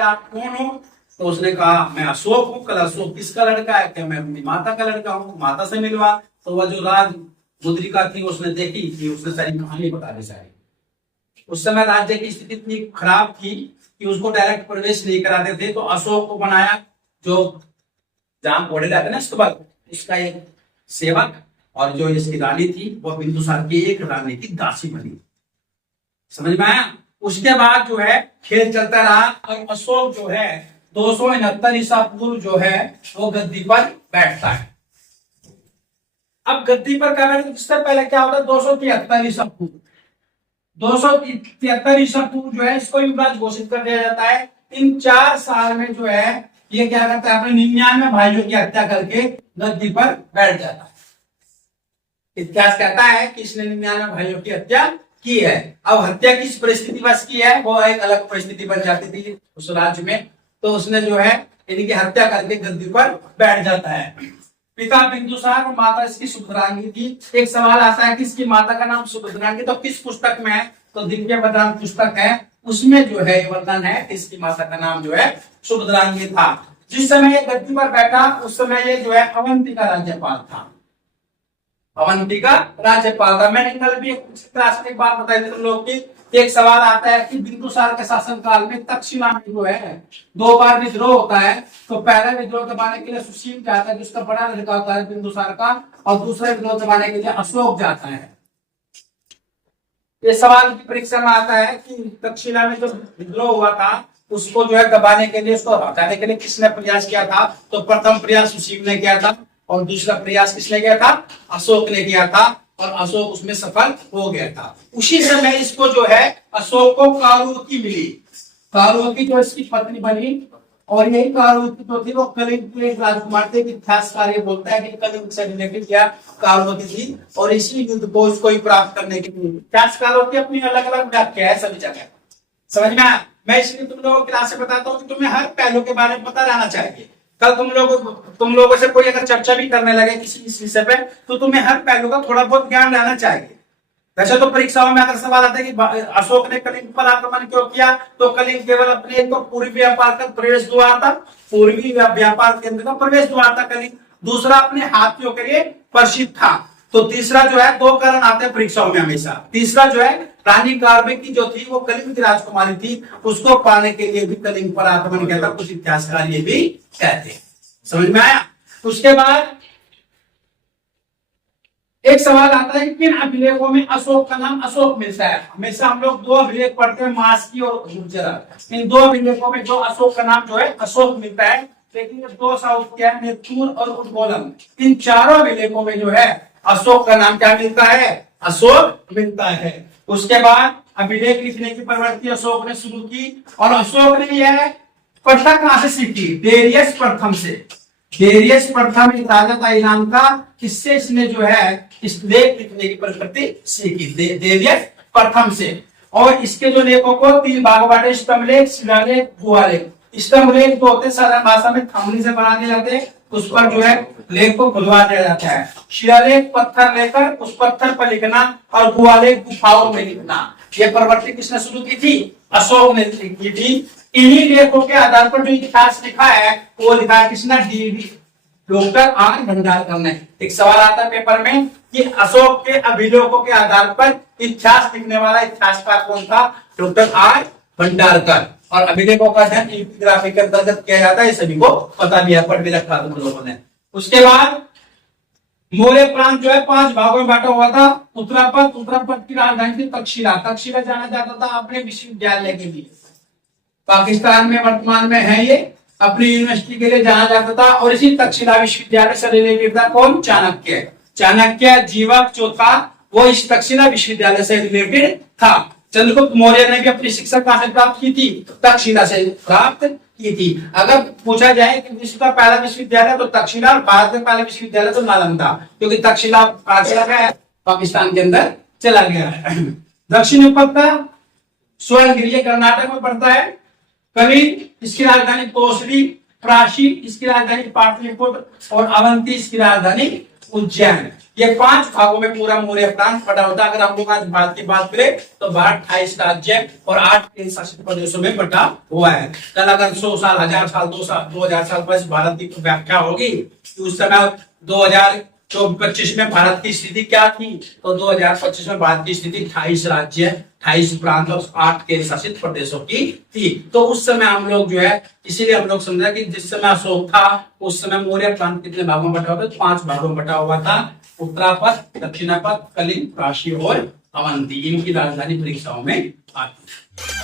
आप कौन हो? तो उसने कहा मैं अशोक हूँ। कल अशोक किसका लड़का है? क्या मैं अपनी माता का लड़का हूँ, माता से मिलवा। तो वह जो राज मुद्रिका थी उसने देखी कि उसने सारी कहानी बता दी सारी। उस समय राज्य की स्थिति इतनी खराब थी कि उसको डायरेक्ट प्रवेश नहीं कराते थे, तो अशोक को बनाया जो जहां घोड़े रहते ना स्तबक, इसका एक सेवक, और जो इसकी रानी थी वह बिंदुसार की एक रानी की दासी बनी। समझ में आया? उसके बाद जो है खेल चलता रहा और अशोक जो है 269 ईसा पूर्व जो है वो गद्दी पर बैठता है। अब गद्दी पर क्या बैठता? इससे पहले क्या होता है? 273 ईसा पूर्व, 273 ईसा पूर्व जो है इसको युवराज घोषित कर दिया जाता है। इन 4 साल में जो है ये क्या करता है? अपने 99 भाइयों की हत्या करके गद्दी पर बैठ जाता है। इतिहास कहता है कि इसने 99 भाइयों की हत्या की है। अब हत्या किस परिस्थिति वश की है वो एक अलग परिस्थिति बन जाती थी उस राज्य में, तो उसने जो है इनकी हत्या करके गद्दी पर बैठ जाता है। पिता बिंदुसार और माता इसकी सुभद्रांगी थी। एक सवाल आता है कि इसकी माता का नाम सुभद्रांगी तो किस पुस्तक में है? तो दिव्य वरदान पुस्तक है, उसमें जो है वर्णन है इसकी माता का नाम जो है सुभद्रांगी था। जिस समय ये गद्दी पर बैठा उस समय ये जो है अवंती का राज्यपाल था। अवंती का राज्यपाल था। मैंने कल भी एक क्लास में एक बात बताई थी तुम लोग की। एक सवाल आता है कि बिंदुसार के शासन काल में तक्षशिला में जो है 2 बार विद्रोह होता है। तो पहला विद्रोह दबाने के लिए सुशील जाता है जिसका बड़ा लड़का होता है बिंदुसार का, और दूसरा विद्रोह दबाने के लिए अशोक जाता है। ये सवाल की परीक्षा में आता है कि तक्षशिला में जो विद्रोह हुआ था उसको जो है दबाने के लिए, उसको हटाने के लिए किसने प्रयास किया था? तो प्रथम प्रयास सुशील ने किया था और दूसरा प्रयास किसने किया था? अशोक ने किया था, और अशोक उसमें सफल हो गया था। उसी समय इसको जो है अशोक को कारुवती मिली। कारुवती जो इसकी पत्नी बनी, और यही कारुवती जो थी वो कलिंग के राजकुमार थे। इतिहासकार ये बोलता है कि कलिंग से रिलेटेड क्या कारुवती थी, और इसी युद्ध को उसको ही प्राप्त करने के लिए इतिहासकारों की अपनी अलग अलग व्याख्या है सभी जगह। समझ में आया? मैं इसलिए तुम लोगों को क्लास से बताता हूँ कि तुम्हें हर पहलू के बारे में पता रहना चाहिए। कल तुम लोगों से कोई अगर चर्चा भी करने लगे किसी विषय पे तो तुम्हें हर पहलू का थोड़ा बहुत ज्ञान रहना चाहिए। वैसे तो परीक्षाओं में अगर सवाल आता है कि अशोक ने कलिंग पर आक्रमण क्यों किया, तो कलिंग केवल अपने एक तो पूर्वी व्यापार का प्रवेश द्वार था, पूर्वी व्यापार केंद्र का प्रवेश द्वार था कलिंग। दूसरा अपने हाथियों के लिए प्रसिद्ध था। तो तीसरा जो है 2 कारण आते हैं परीक्षाओं में हमेशा। तीसरा जो है रानी कार्बेकी जो थी वो कलिंग की राजकुमारी थी, उसको पाने के लिए भी कलिंग पर आक्रमण किया था, कुछ इतिहासकार ये भी कहते हैं। समझ में आया? उसके बाद एक सवाल आता है कि किन अभिलेखों में अशोक का नाम अशोक मिलता है? हमेशा हम लोग 2 अभिलेख पढ़ते हैं, मास्की और गुर्जर। इन 2 अभिलेखों में जो अशोक का नाम जो है अशोक मिलता है, लेकिन ये 2 साउथ क्या है, नेतूर और उद्गोलम। इन चारों अभिलेखों में जो है अशोक का नाम क्या मिलता है? अशोक मिलता है। उसके बाद अभिलेख लिखने की प्रवृत्ति अशोक ने शुरू की, और अशोक ने यह प्रथा कहां से सीखी? डेरियस प्रथम से। डेरियस प्रथम एक राजा था ईरान का, किससे इसने जो है इस लेख लिखने की प्रवृत्ति सीखी? डेरियस प्रथम से। और इसके जो लेखों को 3 भाग बांटे, स्तंभ लेख, शिलालेख, गुहालेख। स्तंभ लेख जो होते साधारण भाषा में थंबली से बना दिए जाते हैं, उस पर जो है लेख को खुलवा दिया जाता है। शिलालेख पत्थर लेकर उस पत्थर पर लिखना, और गुहालेख गुफाओं में लिखना। यह प्रवृत्ति किसने शुरू की थी? अशोक ने की थी। इन्हीं लेखों के आधार पर जो इतिहास लिखा है वो लिखा है किसने? डॉक्टर आर भंडारकर ने। एक सवाल आता है पेपर में कि अशोक के अभिलेखों के आधार पर इतिहास लिखने वाला इतिहासकार कौन था? Doctor R Bhandarkar. और अभिलेखों का अध्ययन एपिग्राफी के अंतर्गत किया जाता है, सभी को पता भी है, पढ़ भी रखा तुम लोगों ने। उसके बाद मौर्य प्रांत जो है 5 भागों में बांटा हुआ था। उत्तरापद की राजधानी थी तक्षशिला। तक्षशिला जाना जाता था अपने विश्वविद्यालय के लिए। पाकिस्तान में वर्तमान में है ये, अपनी यूनिवर्सिटी के लिए जाना जाता था। और इसी तक्षशिला विश्वविद्यालय से रिलेटेड था कौन? चाणक्य। चाणक्य जीवक जो था वो इस तक्षशिला विश्वविद्यालय से रिलेटेड था। चंद्रगुप्त मौर्य ने भी अपनी शिक्षा कहां से प्राप्त की थी? तक्षशिला से प्राप्त की थी। अगर पूछा जाए कि विश्व का पहला विश्वविद्यालय तो तक्षशिला, और भारत का पहला विश्वविद्यालय तो नालंदा, क्योंकि तक्षशिला पाकिस्तान के अंदर चला गया है। दक्षिण पड़ता स्वर्णगिरी कर्नाटक में पड़ता है। कलिंग इसकी राजधानी कोसली, प्राची इसकी राजधानी पाटलिपुत्र, और अवंती इसकी राजधानी उज्जैन। ये 5 भागों में पूरा मौर्य प्रांत बटा होता है। अगर हम लोग आज भारत की बात करें तो भारत 28 राज्य और 8 केंद्र शासित प्रदेशों में बटा हुआ है। कल अगर 100 साल, 1000 साल, 2000 साल बाद भारत की व्याख्या होगी कि उस समय 2025 में भारत की स्थिति क्या थी, तो 2025 में भारत की स्थिति 28 राज्य, 28 प्रांत और 8 केंद्र शासित प्रदेशों की थी। तो उस समय हम लोग जो है, इसीलिए हम लोग समझा कि जिस समय अशोक था उस समय मौर्य प्रांत कितने भागों में बटा हुआ था? 5 भागों में बटा हुआ था। उत्तरापद, दक्षिणापद, कलिंग, काशी और अवंती। इनकी राजधानी परीक्षाओं में आती है।